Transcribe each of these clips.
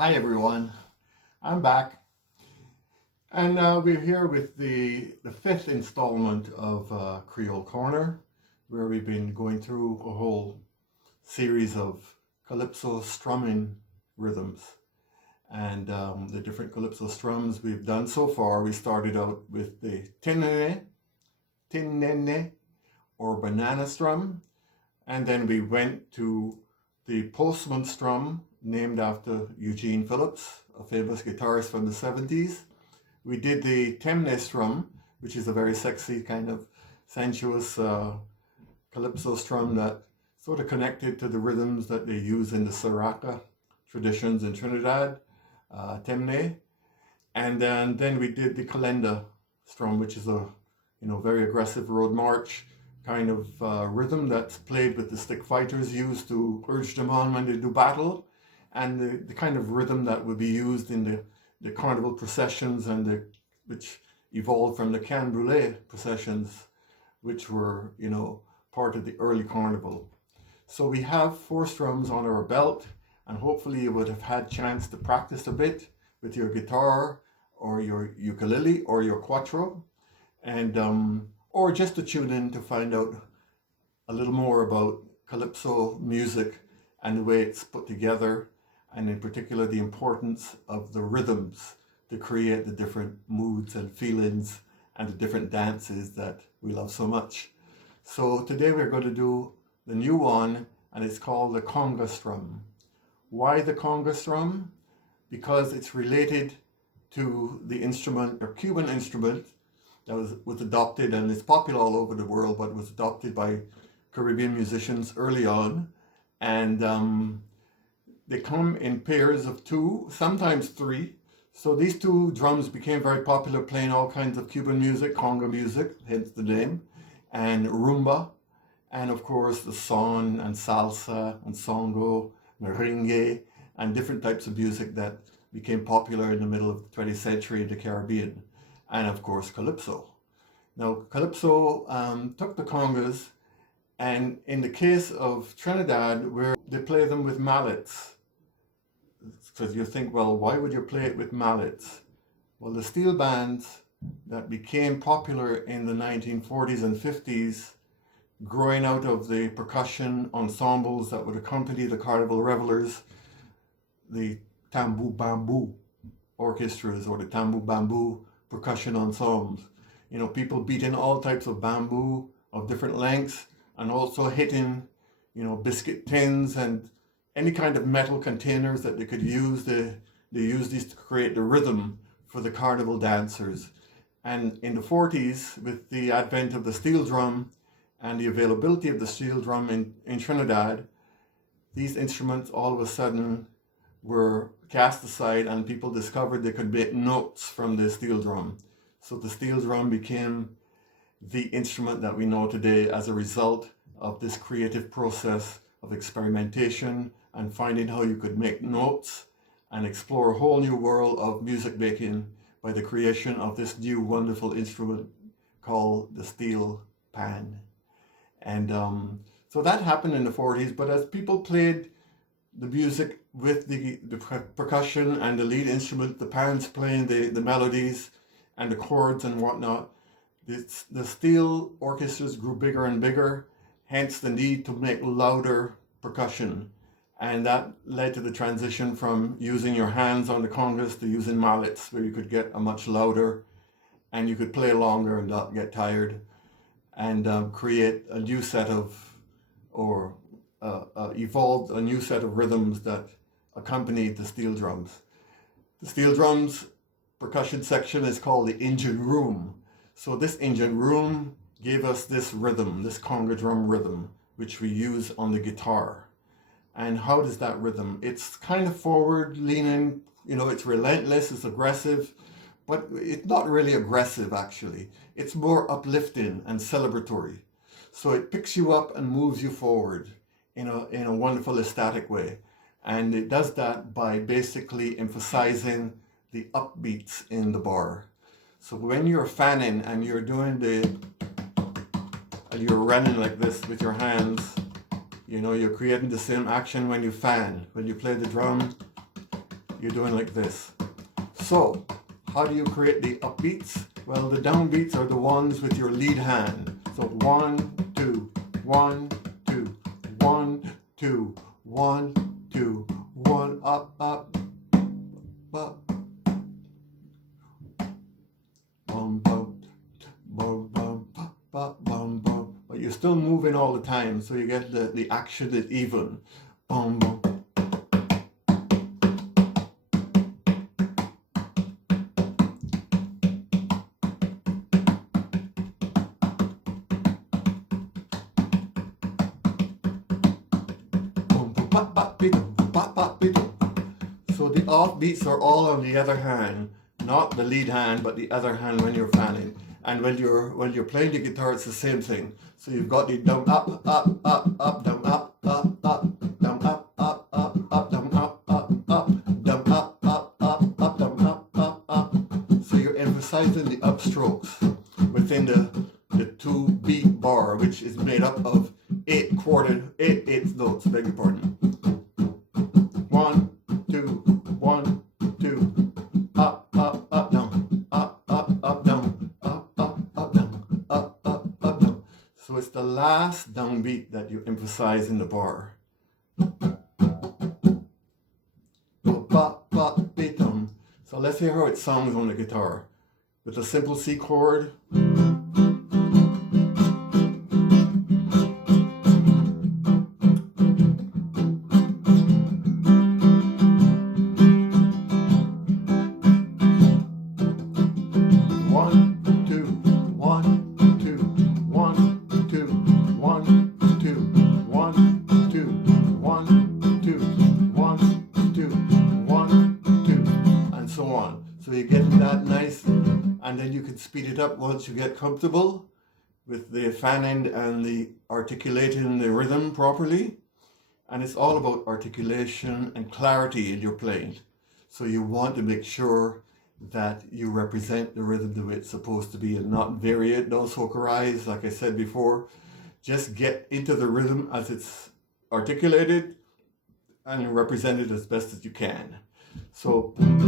Hi everyone, I'm back, and we're here with the fifth installment of Creole Corner, where we've been going through a whole series of calypso strumming rhythms. And the different calypso strums we've done so far, we started out with the tinene, or banana strum, and then we went to the postman strum, named after Eugene Phillips, a famous guitarist from the 70s. We did the temne strum, which is a very sexy kind of sensuous calypso strum that sort of connected to the rhythms that they use in the Saraca traditions in Trinidad, temne. And then we did the kalenda strum, which is a very aggressive road march kind of rhythm that's played with the stick fighters used to urge them on when they do battle, and the kind of rhythm that would be used in the carnival processions, and which evolved from the can brûlée processions, which were part of the early carnival. So we have 4 strums on our belt, and hopefully you would have had chance to practice a bit with your guitar or your ukulele or your quattro, and or just to tune in to find out a little more about calypso music and the way it's put together, and in particular the importance of the rhythms to create the different moods and feelings and the different dances that we love so much. So today we're going to do the new one, and it's called the Conga strum. Why the Conga strum? Because it's related to the instrument, or Cuban instrument, that was adopted, and it's popular all over the world, but was adopted by Caribbean musicians early on. And they come in pairs of 2, sometimes 3. So these 2 drums became very popular, playing all kinds of Cuban music, conga music, hence the name, and rumba, and of course the son and salsa and songo, merengue, and different types of music that became popular in the middle of the 20th century in the Caribbean. And of course calypso. Now calypso took the congas, and in the case of Trinidad, where they play them with mallets, because you think, well, why would you play it with mallets? Well, the steel bands that became popular in the 1940s and 50s, growing out of the percussion ensembles that would accompany the carnival revelers, the tambu bamboo orchestras or the tambu bamboo percussion ensembles. People beating all types of bamboo of different lengths, and also hitting, biscuit tins and any kind of metal containers that they could use. They use these to create the rhythm for the carnival dancers. And in the 40s, with the advent of the steel drum and the availability of the steel drum in Trinidad, these instruments all of a sudden were cast aside, and people discovered they could make notes from the steel drum. So the steel drum became the instrument that we know today as a result of this creative process of experimentation and finding how you could make notes and explore a whole new world of music making by the creation of this new wonderful instrument called the steel pan. And so that happened in the 40s, but as people played the music with the percussion and the lead instrument, the pans playing the melodies and the chords and whatnot, the steel orchestras grew bigger and bigger, hence the need to make louder percussion. And that led to the transition from using your hands on the congas to using mallets, where you could get a much louder, and you could play longer and not get tired, and create a new set of, or evolved a new set of rhythms that accompanied the steel drums. The steel drums percussion section is called the engine room. So this engine room gave us this rhythm, this conga drum rhythm, which we use on the guitar. And how does that rhythm? It's kind of forward leaning, it's relentless, it's aggressive, but it's not really aggressive actually. It's more uplifting and celebratory. So it picks you up and moves you forward in a wonderful ecstatic way. And it does that by basically emphasizing the upbeats in the bar. So when you're fanning and you're doing you're running like this with your hands, you're creating the same action when you fan. When you play the drum, you're doing like this. So, how do you create the upbeats? Well, the downbeats are the ones with your lead hand. So 1, 2, 1, 2, 1, 2, 1, 2, 1, up, up, up. Bum, bum, bum, bum, bum, bum, bum. But you're still moving all the time, so you get the action is even. Bum, bum. So the offbeats are all on the other hand, not the lead hand, but the other hand when you're fanning. And when you're playing the guitar, it's the same thing. So you've got the down up up up up down up up up down up up up up down up up up down up up up up down up up up. So you're emphasizing the upstrokes within the 2-beat bar, which is made up of 8 eighth notes. Beg your pardon. 1, 2, 1, 2, up, up, up, down, up, up, up, down, up, up, up, down, up, up, up, down. So it's the last downbeat that you emphasize in the bar. So let's hear how it sounds on the guitar. With a simple C chord. So you're getting that nice, and then you can speed it up once you get comfortable with the fan end and the articulating the rhythm properly. And it's all about articulation and clarity in your playing. So you want to make sure that you represent the rhythm the way it's supposed to be and not vary it, don't socarize, like I said before. Just get into the rhythm as it's articulated and represent it as best as you can. So, and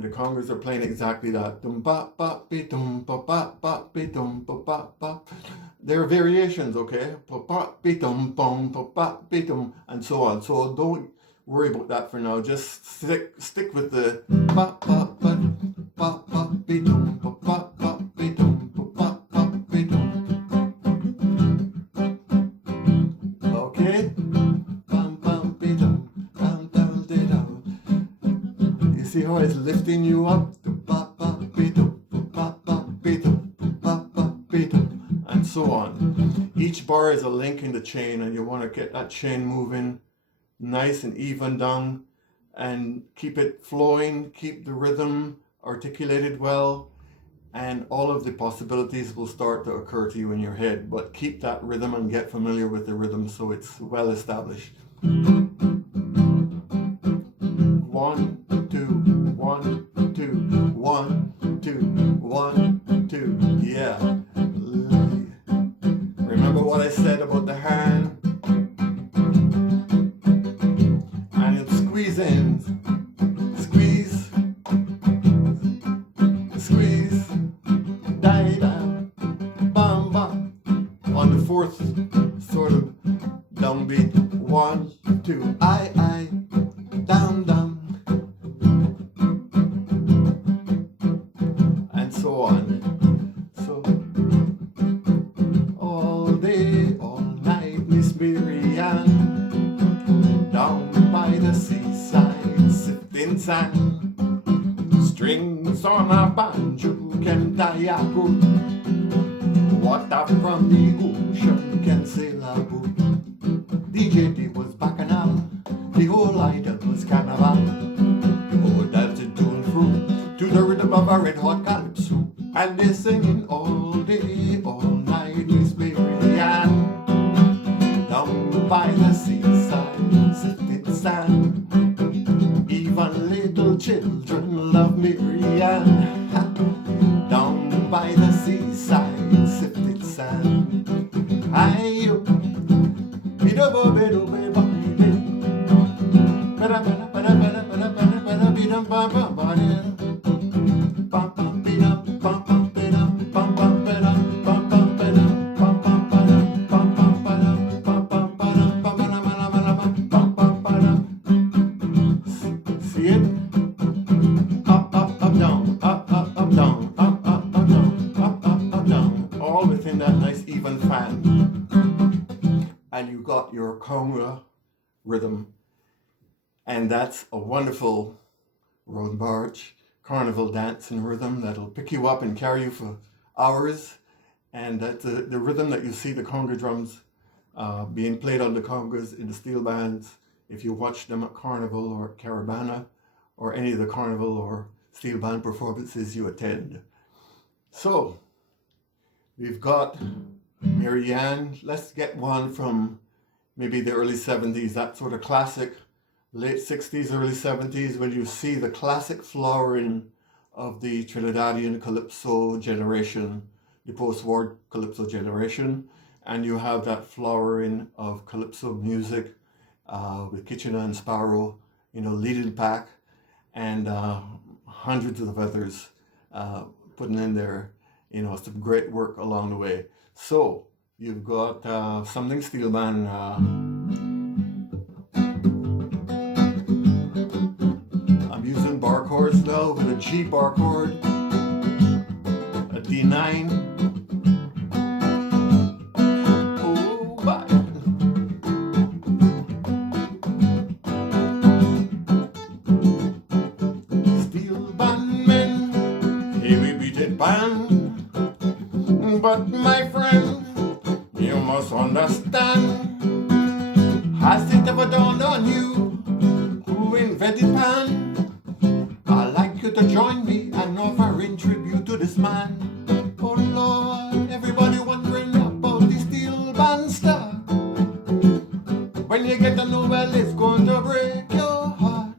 the congas are playing exactly that. There are variations, okay? And so on. So don't worry about that for now. Just stick with the okay? You see how it's lifting you up? And so on. Each bar is a link in the chain, and you want to get that chain moving nice and even down and keep it flowing, keep the rhythm articulated well, and all of the possibilities will start to occur to you in your head. But keep that rhythm and get familiar with the rhythm so it's well established. 1, 2, 1, 2, 1, 2, 1, 2. Yeah. Remember what I said about the hand? And it's squeezing. Squeeze. Squeeze. Da-da. Bam, bam. On the fourth sort of downbeat. 1, 2. I. Down, down. And so on. So, all day, all night, Miss Marianne, down by the seaside, sifting sand. Strings on a banjo can tie a boat. Water from the ocean can sail a boat. DJP was bacchanal, the whole idea was carnival. Oh, dancing to and fro, to the rhythm of a red hot calypso. And they're singing all day, all night, Miss Marianne, down by the seaside, sifting sand. Even little children love Marianne, down by the seaside, sifting sand. Ayo, bido bo bido be ba. rhythm. And that's a wonderful road march, carnival dance and rhythm that'll pick you up and carry you for hours. And that's the rhythm that you see the conga drums being played on the congas in the steel bands. If you watch them at Carnival or Caravana or any of the carnival or steel band performances you attend. So, we've got Marianne. Let's get one from maybe the early 70s, that sort of classic, late 60s, early 70s, when you see the classic flowering of the Trinidadian Calypso generation, the post-war Calypso generation, and you have that flowering of Calypso music with Kitchener and Sparrow, leading the pack, and hundreds of others putting in there, some great work along the way. So you've got something steel band. I'm using bar chords now with a G bar chord, a D9. But my friend, you must understand, has it ever dawned on you who invented pan? I'd like you to join me and offering tribute to this man. Oh Lord, everybody wondering about the steel band stuff. When you get to know, well, it's going to break your heart.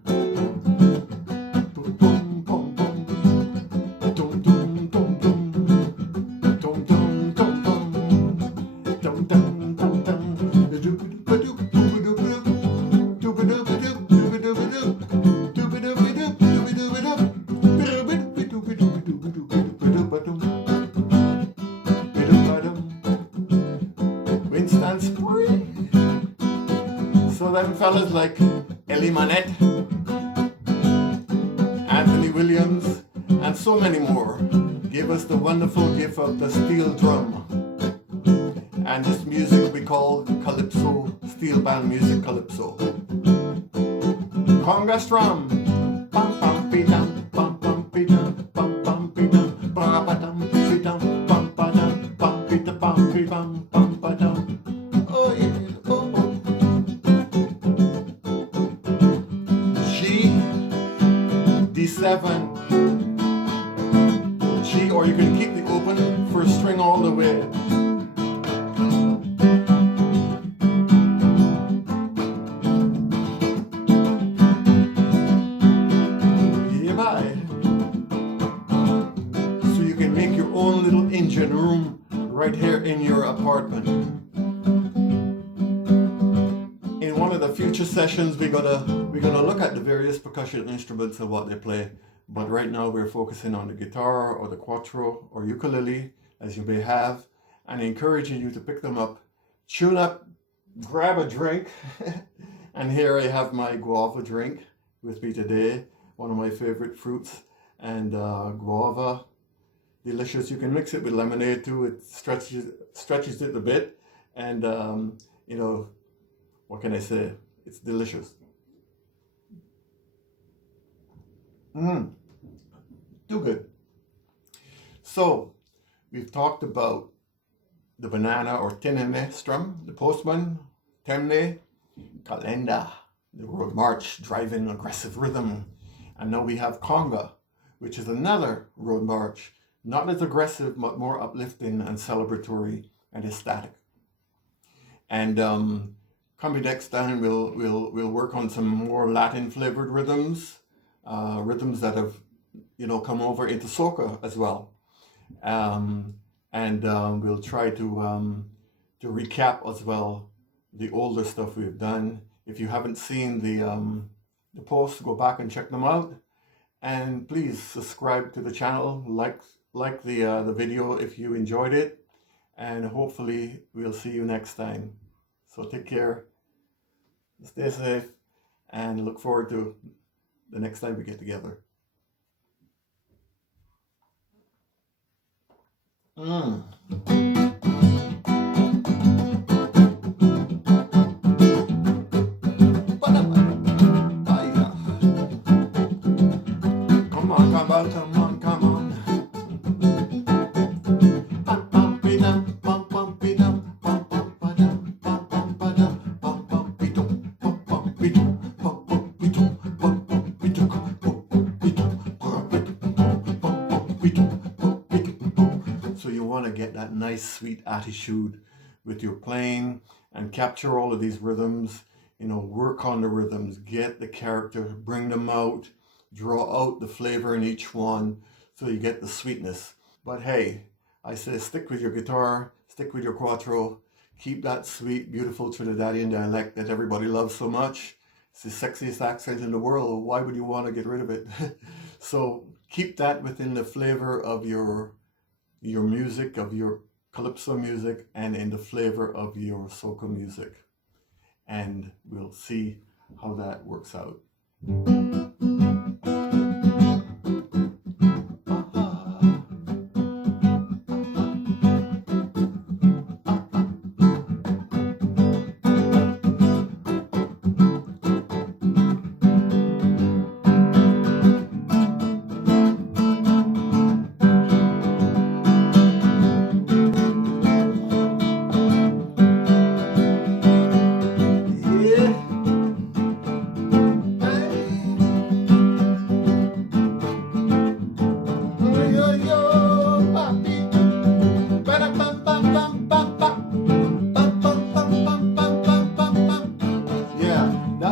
So them fellas like Ellie Manette, Anthony Williams, and so many more gave us the wonderful gift of the steel drum. And this music we call Calypso, steel band music Calypso. Conga strum. Bum bum be dum, bum bum be dum, bum bum be dum, ba ba dum be dum, bum ba dum, bum be da bum be bum, bum ba dum. Oh yeah, oh oh. G, D7, G, or you can keep the open first string all the way. So you can make your own little engine room right here in your apartment. In one of the future sessions, we're gonna look at the various percussion instruments and what they play. But right now we're focusing on the guitar or the quattro or ukulele, as you may have, and encouraging you to pick them up, tune up, grab a drink. And here I have my guava drink with me today, one of my favorite fruits, and guava, delicious. You can mix it with lemonade too. It stretches it a bit, and what can I say? It's delicious. Too good. So we've talked about the banana or tinene strum, the postman, temne, kalenda, the road march, driving aggressive rhythm. And now we have conga, which is another road march, not as aggressive, but more uplifting and celebratory and ecstatic. And coming next time, we'll work on some more Latin flavored rhythms, rhythms that have come over into soca as well. We'll try to recap as well the older stuff we've done. If you haven't seen the posts, go back and check them out. And please subscribe to the channel, like the video if you enjoyed it, and hopefully we'll see you next time. So take care, stay safe, and look forward to the next time we get together. you want to get that nice sweet attitude with your playing and capture all of these rhythms. You know, work on the rhythms, get the character, bring them out, draw out the flavor in each one so you get the sweetness. But hey, I say stick with your guitar, stick with your quattro, keep that sweet, beautiful Trinidadian dialect that everybody loves so much. It's the sexiest accent in the world. Why would you want to get rid of it? So keep that within the flavor of your music, of your calypso music, and in the flavor of your soca music. And we'll see how that works out.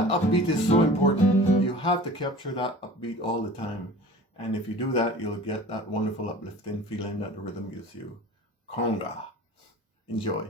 Upbeat is so important. You have to capture that upbeat all the time. And if you do that, you'll get that wonderful uplifting feeling that the rhythm gives you. Conga. Enjoy.